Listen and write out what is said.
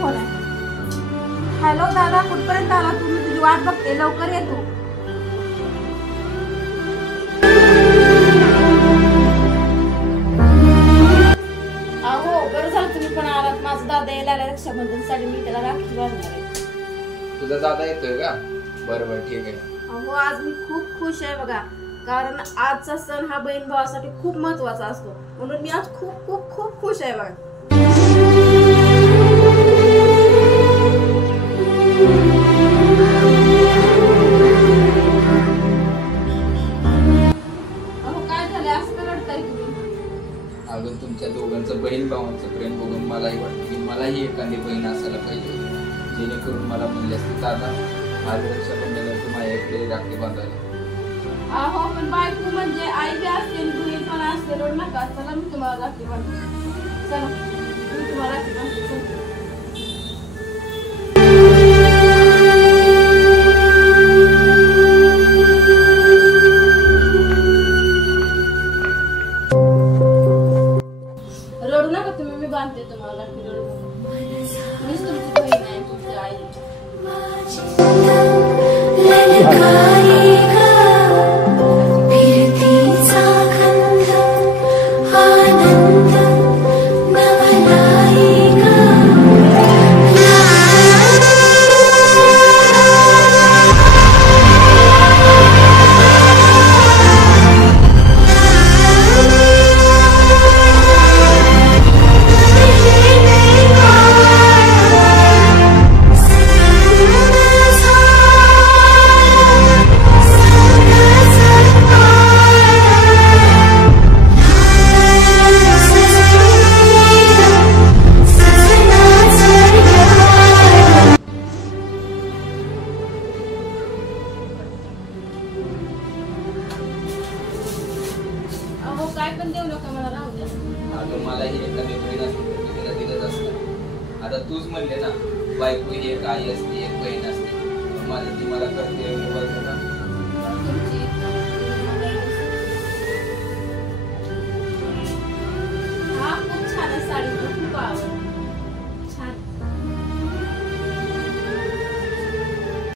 Phone आहे. Hello दादा, कुठपर्यंत आला तुम्ही? तुझी वाट बघते, लवकर ये तू. अहो बरं झालं तुम्ही पण आलात. माझा दादा यायला रक्षाबंधनसाठी, मी त्याला राखी बांधणार आहे. तुझा दादा येतोय का? बरं बरं ठीक आहे. अहो आज मी खूप खुश आहे बघा, कारण आजचा सण हा बहीण भावासाठी खूप महत्वाचा असतो, म्हणून मी आज खूप खूप खूप खुश आहे बघा. अहो काय झालं, असं का रडताय तुम्ही? अगं तुमच्या दोघांचं बहीण भावांचं प्रेम बघून मलाही वाटतं की मलाही एखादी बहीण असायला पाहिजे, जेणेकरून मला म्हणले असते दादा आज रक्षाबंधनाला तू माझ्याकडे राखी बांधायला. अहो पण बायको म्हणजे आई बी असते, बहीण पण असते, रड नका. चला मी तुम्हाला राखी बांधते. चला मी तुम्हाला राखी बांधते. रडू नका तुम्ही, मी बांधते तुम्हाला राखी. रडू नका, मीच तुमची बहीण आहे, तुमची आई. काय पण देऊ नका, मला राहू द्या. अगं मलाही एखादी बहीण असते तर मी तिला दिलंच असतं. आता तूच म्हणले ना बायको ही एक आई असते, एक बहीण असते, माझं ती मला करते